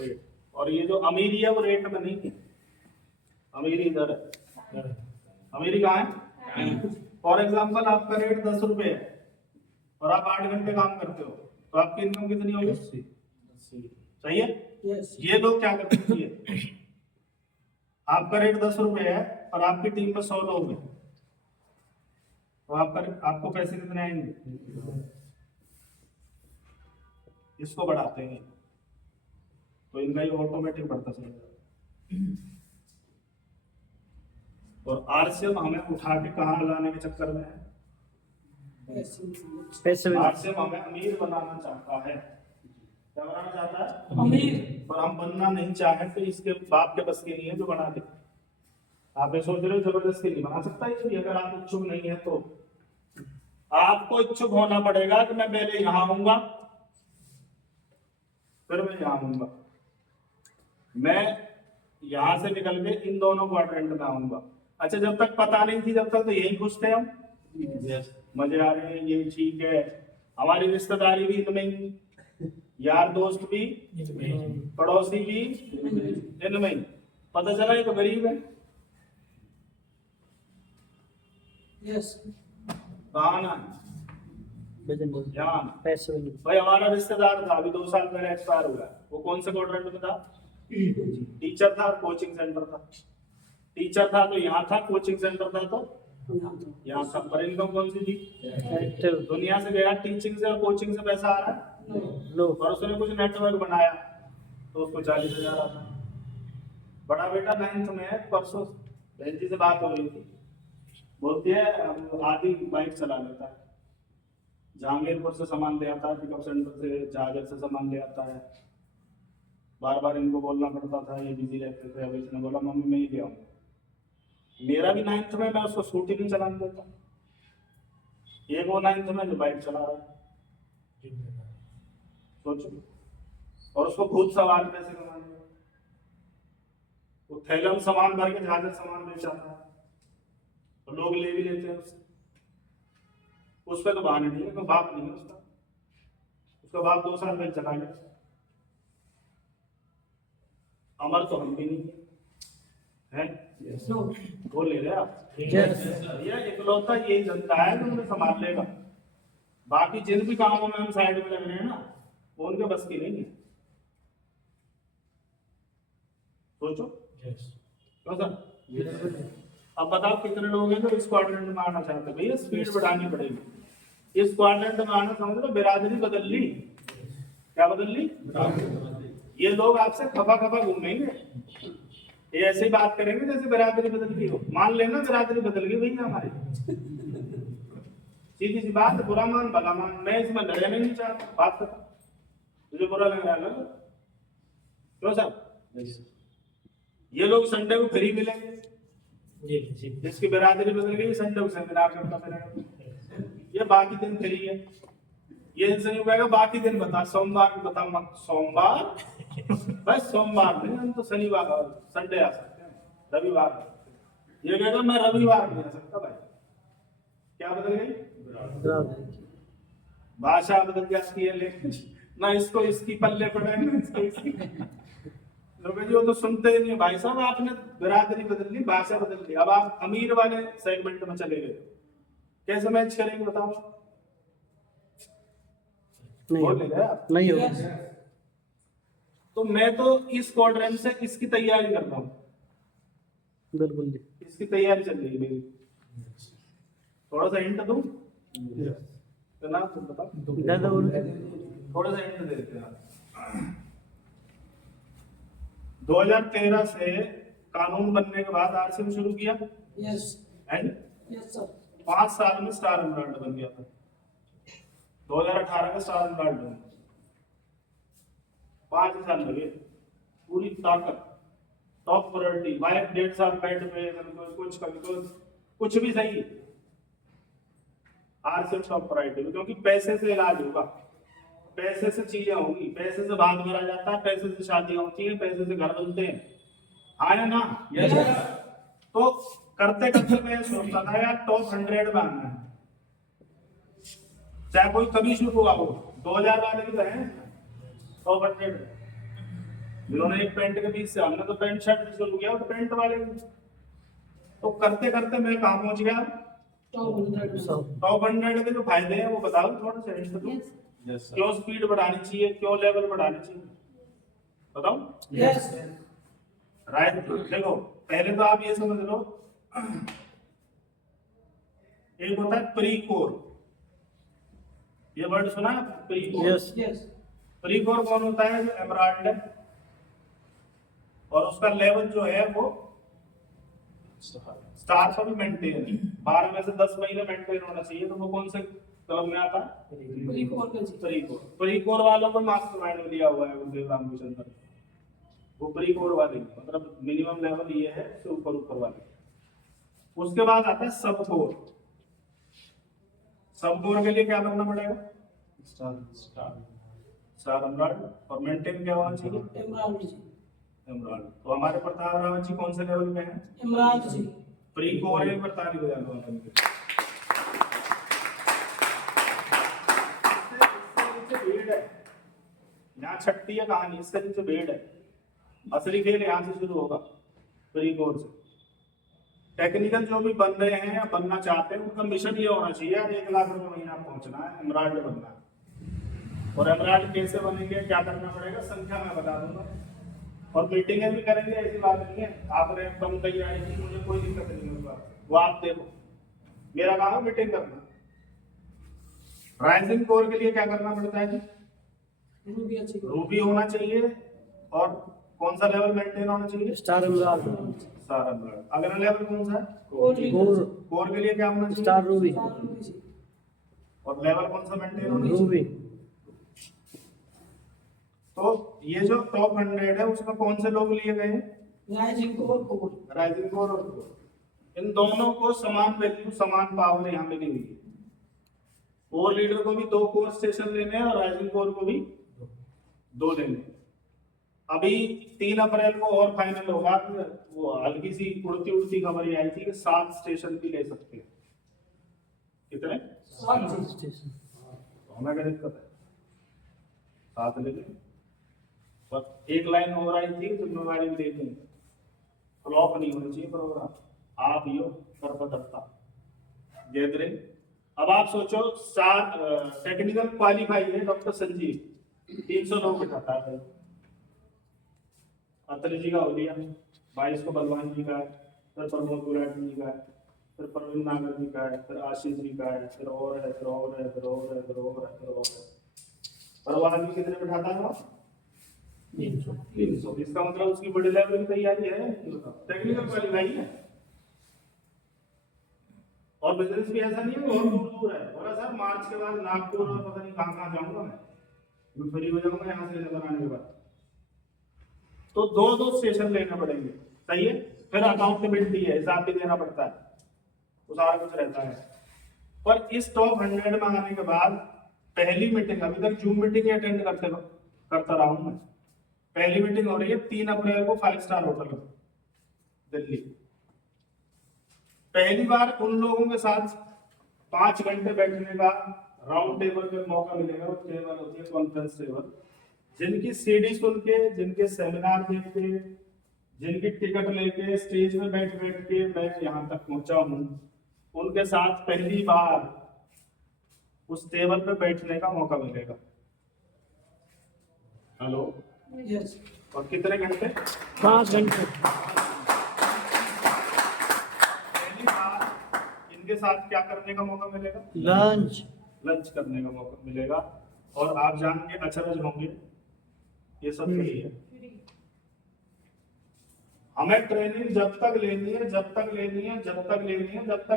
Rate. और ये जो अमीरी है वो रेट में नहीं है, अमीरी इधर है। अमीरी कहाँ है? फॉर एग्जाम्पल आपका रेट 10 रुपये है और आप 8 घंटे काम करते हो, तो आपकी इनकम कितनी होगी? 80। सही है? ये लोग क्या करते हैं, आपका रेट 10 रुपये है और आपकी टीम में 100 लोग हैं, तो आपको पैसे कितने आएंगे? इसको बढ़ाते हैं तो इनका ही ऑटोमेटिक बढ़ता चला जाता। और आरसीएम हमें उठा के कहाँ लाने के चक्कर में है? आरसीएम हमें अमीर बनाना चाहता है। क्या बनाना चाहता है? अमीर। पर हम बनना नहीं चाहे तो इसके बाप के बस की नहीं है जो बना दे। आप ये सोच रहे हो जबरदस्ती नहीं बना सकता ये, अगर आप इच्छुक नहीं है तो आपको इच्छुक होना पड़ेगा कि मैं पहले यहाँ आऊंगा फिर मैं यहाँ आऊंगा, मैं यहां से निकल के इन दोनों क्वाड्रेंट में आऊंगा। अच्छा, जब तक पता नहीं थी जब तक तो यही खुश थे हम, मजे आ रहे हैं, ये ठीक है, हमारी रिश्तेदारी भी इनमें ही, यार दोस्त भी, पड़ोसी भी इनमें ही। पता चला ये तो गरीब है, कहाँ ना पैसे भाई। हमारा रिश्तेदार था अभी 2 साल पहले एक्सपायर हुआ, वो कौन से क्वाड्रेंट में था? टीचर था, कोचिंग सेंटर था। टीचर था तो यहाँ था, कोचिंग सेंटर था तो यहाँ था। पर इनकम कौन सी थी? दुनिया से गया टीचिंग से और कोचिंग से पैसा आ रहा है। और उसने कुछ नेटवर्क बनाया तो उसको 40,000 आता है। बड़ा बेटा 9th में है, परसों बहन जी से बात हो रही थी, बोलती है आधी बाइक चला लेता है, जहांगीरपुर से सामान ले आता है, पिकअप सेंटर से, झाझर से सामान ले आता है। बार बार इनको बोलना पड़ता था, ये बिजी रहते थे। अब इसने बोला मम्मी मैं ही ले आऊँ। मेरा भी 9th में, मैं उसको स्कूटी नहीं चलाने देता। एक वो 9th में जो बाइक चला रहा है, सोचो। और उसको खुद सवार पैसे कमाने, वो थैला में सामान भर के झाझर सामान बेच आता है और लोग ले भी लेते हैं उससे। उस पर तो बहाने नहीं है, तो बाप नहीं है उसका बाप 2 साल पहले चला गया। अमर तो हम भी नहीं है, वो ले रहे आप। ये इकलौता यही जनता है जो उन्हें संभाल लेगा। बाकी जिन भी कामों में हम साइड में लग रहे हैं ना, वो उनके बस की नहीं है। सोचो क्यों सर? अब बताओ कितने लोग हैं जो इस क्वाड्रेंट में आना चाहते हैं? भैया स्पीड बढ़ानी पड़ेगी। इस क्वाड्रेंट में आना समझ लो बिरादरी बदल ली। क्या बदल ली? ये लोग आपसे खफा खफा घूमेंगे, ये ऐसे ही बात करेंगे जैसे बिरादरी बदल गई हो। मान लेना बिरादरी बदल गई भैया हमारी, सीधी सी बात। बुरा मान भला मान, मैं इसमें लड़ने नहीं चाहता। बात कर, तुझे बुरा लग रहा है ना? क्यों साहब? ये लोग संडे को फ्री मिलेंगे, जिसकी बिरादरी बदल गई संडे को सेमिनार करता फिरेगा। ये बाकी दिन फ्री है, ये इनसे नहीं कहेगा बाकी दिन बता, सोमवार को बता मत। सोमवार बस सोमवार नहीं, हम तो शनिवार और संडे आ सकते हैं, रविवार। ये कहेगा मैं रविवार नहीं आ सकता भाई। क्या बदल गई? भाषा बदल जाती है, लेकिन ना इसको इसकी पल्ले पड़े ना इसको इसकी। लोग जी वो तो सुनते ही नहीं भाई साहब, आपने बिरादरी बदल ली, भाषा बदल ली, अब आप अमीर वाले सेगमेंट में चले गए, कैसे मैच करेंगे बताओ? नहीं होगा। तो मैं तो इस क्वाड्रेंट से इसकी तैयारी कर रहा हूँ, बिल्कुल इसकी तैयारी चल रही है मेरी। थोड़ा सा हिंट दूं तो ना, तुम बताओ थोड़ा सा हिंट दे देते हैं। 2013 से कानून बनने के बाद आरसीएम शुरू किया। Yes sir. 5 साल में स्टार एमराल्ड बन गया था। 2018 का स्टार एमराल्ड बना, 5 साल लगे। पूरी ताकत, टॉप प्रायोरिटी, वाइफ 1.5 साल बेड पे, कुछ भी सही। आरसीएम टॉप प्रायोरिटी, क्योंकि पैसे से इलाज होगा, पैसे से चीजें होंगी, पैसे से भाग भरा जाता है, पैसे से शादियां होती हैं, पैसे से घर बनते हैं। आया ना? yes, तो करते करते मैं सोचता था यार टॉप 100 में आना है, चाहे कोई कभी शुरू हुआ हो। 2000 वाले भी तो हैं टॉप 100। इन्होंने एक पेंट के बीच से, हमने तो पेंट शर्ट शुरू किया और पेंट वाले ने। तो करते करते मैं कहाँ पहुंच गया? टॉप 100 के जो फायदे हैं वो बताओ थोड़ा सा हिंट दो। क्यों स्पीड बढ़ानी चाहिए, क्यों लेवल बढ़ानी चाहिए, बताओ। Yes right. देखो पहले तो आप ये समझ लो, एक होता है प्री कोर, ये वर्ड सुना है pre core? Yes yes pre core कौन होता है? जो एमराल्ड है, और उसका लेवल जो है वो स्टार पर भी मेंटेन है, 12 में से 10 महीने मेंटेन होना चाहिए। तो वो कौन से क्लब में आता है? Pre core. प्री कोर वालों को मास्टरमाइंड में लिया हुआ है गुरुदेव रामकृष्ण सर, वो प्री कोर वाले, मतलब मिनिमम लेवल ये है, उससे ऊपर ऊपर वाले। उसके बाद आता है सब कोर। सब कोर के लिए क्या करना पड़ेगा? Star emerald. और मेंटेन क्या होना चाहिए? एमराल्ड। तो हमारे प्रताप रावत जी कौन से लेवल में है? इमरान जी प्री कोर है, प्रताप यहाँ छट्टी है कहानी, इससे नीचे भेड़ है। असली खेल यहाँ से शुरू होगा, प्री कोर से। टेक्निकल जो भी बन रहे हैं या बनना चाहते हैं, उनका मिशन ये होना चाहिए 1 लाख रुपए महीना पहुंचना है, एमराल्ड बनना है। और एमराल्ड कैसे बनेंगे, क्या करना पड़ेगा, संख्या मैं बता दूंगा। और मीटिंगें भी करेंगे, ऐसी बात नहीं है। आपने कम तैयारी की, मुझे कोई दिक्कत नहीं है उस बात, वो आप देखो, मेरा काम है मीटिंग करना। राइजिंग कोर के लिए क्या करना पड़ता है जी? रूबी होना चाहिए। और कौन सा लेवल मेंटेन होना चाहिए? Star Imran star emerald. अगला लेवल कौन सा है? कोर कोर के लिए क्या होना चाहिए? स्टार रूबी और लेवल कौन सा मेंटेन होना चाहिए? रूबी। तो ये जो टॉप 100 है उसमें कौन से लोग लिए गए हैं? राइजिंग कोर राइजिंग कोर और कोर। इन दोनों को समान वैल्यू, समान पावर यहाँ मिली हुई है। कोर लीडर को भी 2 कोर स्टेशन लेने हैं और राइजिंग कोर को भी 2 लेने हैं। अभी 3 अप्रैल को और फाइनल होगा। वो हल्की सी उड़ती उड़ती खबर ये आई थी कि 7 स्टेशन भी ले सकते हैं। कितने? 7 स्टेशन। तो हमें क्या दिक्कत है? 7 ले लें। बस एक लाइन हो रही थी, जिम्मेवारी भी देते हैं, फ्लॉप नहीं होना चाहिए प्रोग्राम। आप यो करता गैदरिंग। अब आप सोचो, 4 टेक्निकल क्वालिफाई है डॉक्टर संजीव, 300 लोग बिठाता है। अतरी जी का हो लिया, 22 को बलवान जी का है, फिर प्रमोद गुलाटी जी का है, फिर प्रवीण नागर जी का है, फिर आशीष जी का है, फिर और है, फिर और है, फिर और है, फिर और है, फिर और है। परवान जी कितने बिठाता है? 300। इसका मतलब उसकी बड़े लेवल की तैयारी है, टेक्निकल क्वालिफाई है। और बिजनेस भी ऐसा नहीं है बहुत दूर दूर है। बोला सर मार्च के बाद नागपुर और पता नहीं कहाँ कहाँ जाऊंगा मैं फ्री हो जाऊंगा यहाँ से बनाने के बाद। तो 2 स्टेशन लेने पड़ेंगे, सही है। फिर अकाउंटेबिलिटी है, हिसाब भी देना पड़ता है, वो सारा कुछ रहता है। पर इस टॉप 100 में आने के बाद पहली मीटिंग, अभी तक जूम मीटिंग अटेंड करता रहा हूं मैं। पहली मीटिंग हो रही है 3 अप्रैल को 5 स्टार होटल में दिल्ली। पहली बार उन लोगों के साथ 5 घंटे बैठने का राउंड टेबल पे मौका मिलेगा। वो टेबल होती है कॉन्फ्रेंस टेबल, जिनकी सीडी सुन के, जिनके सेमिनार देख के, जिनकी टिकट लेके स्टेज में बैठ के मैं यहाँ तक पहुंचा हूँ, उनके साथ पहली बार उस टेबल पे बैठने का मौका मिलेगा। Hello yes. और कितने घंटे? 5 घंटे। पहली बार इनके साथ क्या करने का मौका मिलेगा? लंच करने का मौका मिलेगा। और आप जान के अचरज होंगे, ये सब फ्री है। हमें ट्रेनिंग जब तक लेनी है, जब तक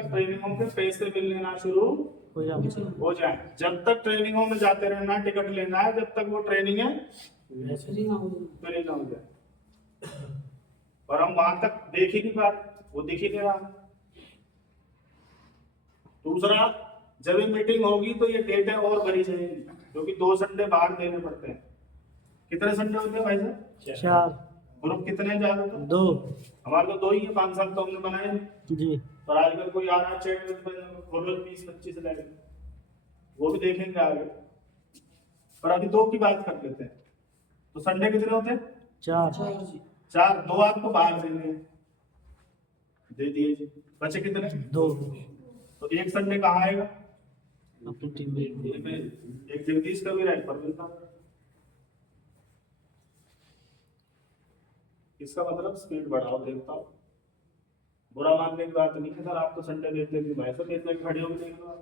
ट्रेनिंगों के पैसे मिलना शुरू हो जाए। जब तक ट्रेनिंगों में जाते रहना, टिकट लेना है, जब तक वो ट्रेनिंग है फ्री ना हो जाए। और हम वहां तक देख ही नहीं पा रहे, वो दिख ही नहीं रहा। दूसरा, जब ये मीटिंग होगी तो ये डेटें और भरी जाएंगी, क्योंकि 2 संडे बाहर देने पड़ते हैं। कितने संडे होते हैं भाई साहब? 4। ग्रुप कितने ज्यादा? 2। हमारे तो 2 ही है, 5 साल तो हमने बनाए जी। पर आजकल कोई आ रहा चैट में फॉलोअर 20-25 लाख, वो भी देखेंगे आगे। पर अभी 2 की बात कर लेते हैं। तो संडे कितने होते हैं? चार जी। 4, 2 आपको बाहर देने हैं, दे दिए जी। बचे कितने? 2 तो एक संडे कहाँ आएगा? अपनी टीम में एक जगदीश का भी राइट पर मिलता है। इसका मतलब स्पीड बढ़ाओ, देखता हूँ। बुरा मानने की बात नहीं है सर, आप तो संडे देखते हैं भाई साहब देखते खड़े हो देख लो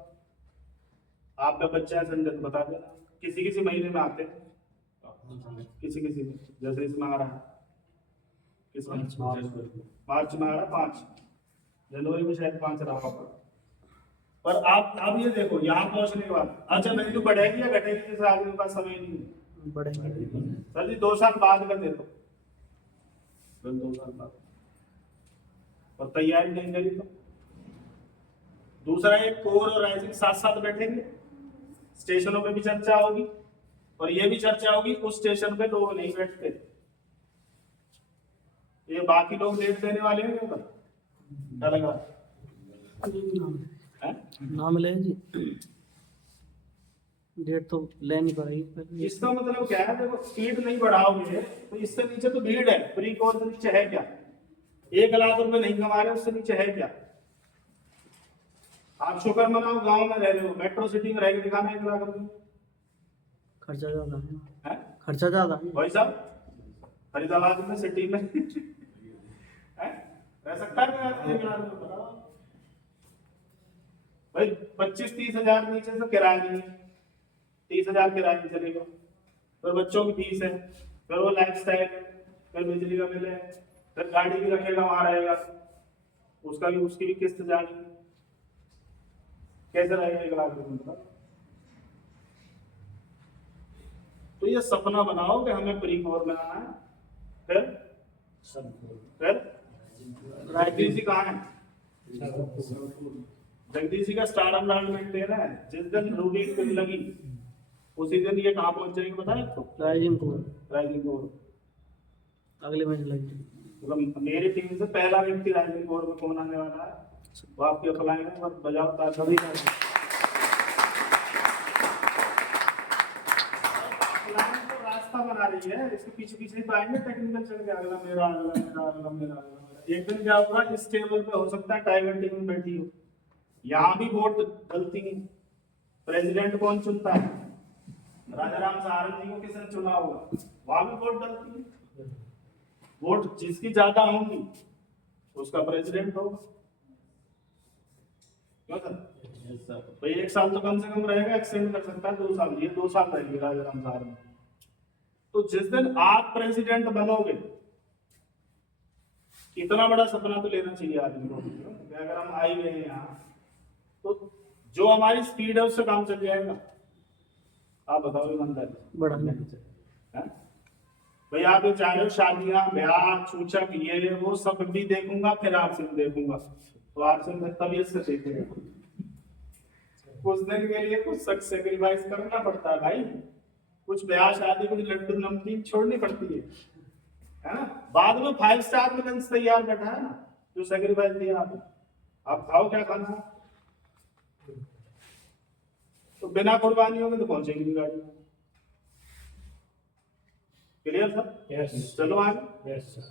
आप पे बच्चा है संडे तो बता देना। किसी किसी महीने में आते हैं, किसी किसी में, जैसे इसमें आ रहा है, किस मार्च में आ रहा है 5, जनवरी में शायद 5 रहा होगा। पर आप अब ये देखो यहाँ पहुंचने के बाद अच्छा वैल्यू बढ़ेगी या घटेगी, जैसे आदमी के पास समय नहीं है। बड़े सर जी 2 साल बाद का दे दो, 2 साल बाद, और तैयारी नहीं करी तो। दूसरा एक कोर और राइजिंग साथ साथ बैठेंगे, स्टेशनों पे भी चर्चा होगी और ये भी चर्चा होगी उस स्टेशन पे लोग नहीं बैठते, ये बाकी लोग डेट देने वाले हैं क्या? क्या लगा है? नाम ले जी, डेट तो लेनी पड़ेगी। इसका मतलब क्या है, देखो स्पीड नहीं बढ़ाओगे तो इससे नीचे तो भीड़ है, प्री कोर से नीचे है क्या? 1 लाख रुपए नहीं कमा रहे, उससे नीचे है क्या? आप शुक्र मनाओ गांव में रह रहे हो, मेट्रो सिटी में रह के दिखाना 1 लाख रुपए खर्चा ज्यादा है, है। खर्चा ज्यादा है। भाई साहब फरीदाबाद में सिटी में है? रह सकता है क्या 1 लाख रुपए? बताओ भाई 25-30 हजार नीचे से किराया नहीं है, 30 हजार किराया नहीं चलेगा, फिर बच्चों की फीस है, फिर वो लाइफ स्टाइल है, फिर बिजली का बिल है, फिर गाड़ी भी रखेगा वहां रहेगा, उसका भी उसकी भी किस्त जानी है, कैसे रहेगा 1 लाख रुपए का? तो ये सपना बनाओ कि हमें प्री कोर में आना है, फिर जगदीश जी कहाँ है? जगदीश जी का स्टार अनमेंट है, जिस दिन रूटीन दिन लगी उसी दिन ये कहाँ पहुंच जाएंगे पता है आपको? राइजिंग को राइजिंग कोर। अगले महीने लगी। मतलब मेरी टीम से पहला व्यक्ति राइजिंग कोर में कौन आने वाला है, वो आपकी अप्लाई है, बस बजाओ ताली। सभी प्लान तो रास्ता बना रही है, इसके पीछे पीछे तो आएंगे टेक्निकल चल के, अगला मेरा, अगला मेरा, अगला मेरा, अगला मेरा। एक दिन क्या होगा, इस टेबल पे हो सकता है टाइगर टीम बैठी हो, यहाँ भी वोट डलती है। प्रेसिडेंट कौन चुनता है? राजा राम सहारण जी को किसने चुना होगा, वहां भी वोट डलती है। वोट जिसकी ज्यादा होंगी उसका प्रेसिडेंट होगा, क्यों सर? भाई 1 साल तो कम से कम रहेगा, एक्सटेंड कर सकता है 2 साल, ये 2 साल रहेगी राजा राम सहारण। तो जिस दिन आप प्रेसिडेंट बनोगे, इतना बड़ा सपना तो लेना चाहिए आदमी को कि अगर हम आए हुए हैं यहाँ तो जो हमारी स्पीड है उससे काम चल जाएगा। आप बताओ ईमानदारी बड़ा है? भाई आप ये चाह रहे हो शादियां ब्याह चूचक ये वो सब भी देखूंगा, फिर आपसे भी देखूंगा, तो आपसे मैं तबीयत से देखेगा। कुछ दिन के लिए कुछ सेक्रीफाइस करना पड़ता है भाई, कुछ ब्याह शादी कुछ लड्डू नमकीन छोड़नी पड़ती है ना? बाद में 5 स्टार में लंच तैयार बैठा है ना, जो सेक्रीफाइस दिया आपने, आप खाओ क्या खाना है। तो बिना कुर्बानियों में तो पहुंचेगी नहीं गाड़ी। Clear sir? यस चलो आगे। Yes sir.